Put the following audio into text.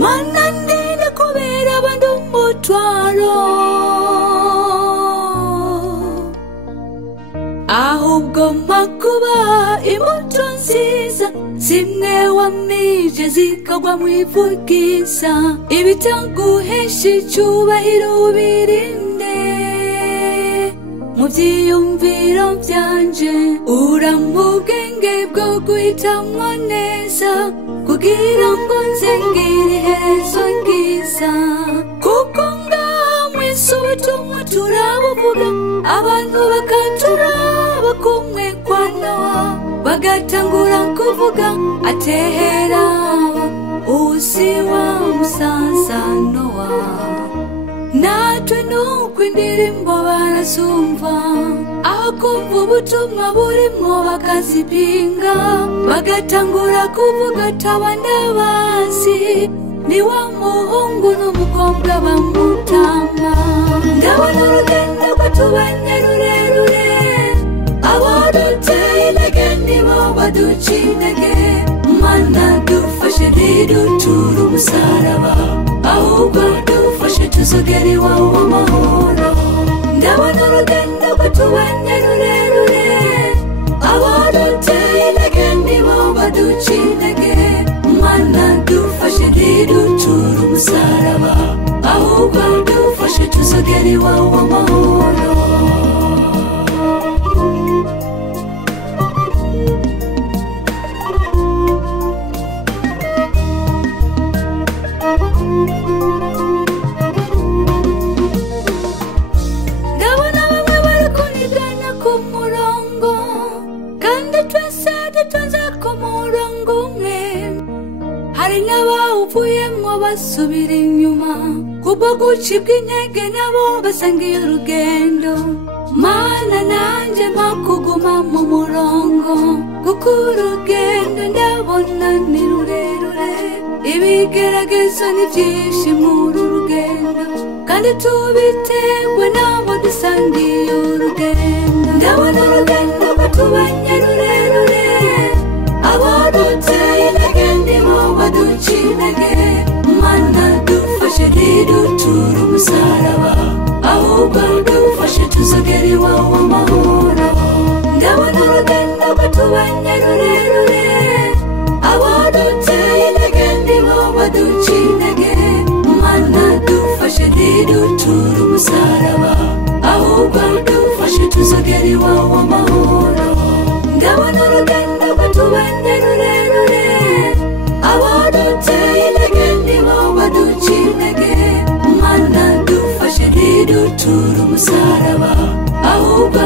mana ndinde kubera abandi umutwaro, ahubwo makuba imbuto nziza zimwe wamije zikagwa mu ivu ryiza, ibitaguhesha icyubahiro ubirinde mu byiyumviro byanje, urampa ubwenge bwo guhitamwo neza kugira ngo nzengere iherezo ryiza, kuko ngaha mw'isi ubutumwa turabuvuga abantu bakaturaba kumwe kwa Nowa, bagatangura kuvuga atehera usi wa musaza Nowa, natwe nuko indirimbo barazumva, aho kumva ubutumwa burimwo bakazipinga, bagatangura kuvuga atabandi bazi ni wa muhungu n'umukobwa bamutama. Ndabona urugendo rwatubanye rurerure, abaduteye intege nibo baduca intege, mana dufashe ntiduture umusaraba, ahubwo dufashe tuzogera iwawe amahoro. Ndabona urugendo rwatubanye rurerure, abaduteye intege nibo baduca intege, mana dufashe ntiduture umusaraba, ahubwo dufashe tuzogera iwawe amahoro. Ndabona bamwe bari kunigana ku murongo, kandi twese dutonze ku murongo umwe, hari n'abawuvuyemwo basubira inyuma kubwo gucibwa intege, nabo basangiye urugendo. Mana nanje mpa kuguma mu murongo, kuko urugendo ndabona ni rurerure, ibigeragezo ni byinshi muri uru rugendo, kandi tubiterwe nabo dusangiye urugendo. Ndabona urugendo rwatubanye rurerure, abaduteye intege nibo baduca intege, mana dufashe ntiduture umusaraba, ahubwo dufashe tuzogera iwawe amahoro. Ndabona urugendo rwatubanye rurerure, abaduteye intege nibo baduca intege, mana dufashe ntiduture umusaraba, ahubwo dufashe tuzogera iwawe amahoro. Ndabona urugendo rwatubanye rurerure, abaduteye intege nibo baduca intege, mana dufashe ntiduture umusaraba, ahubwo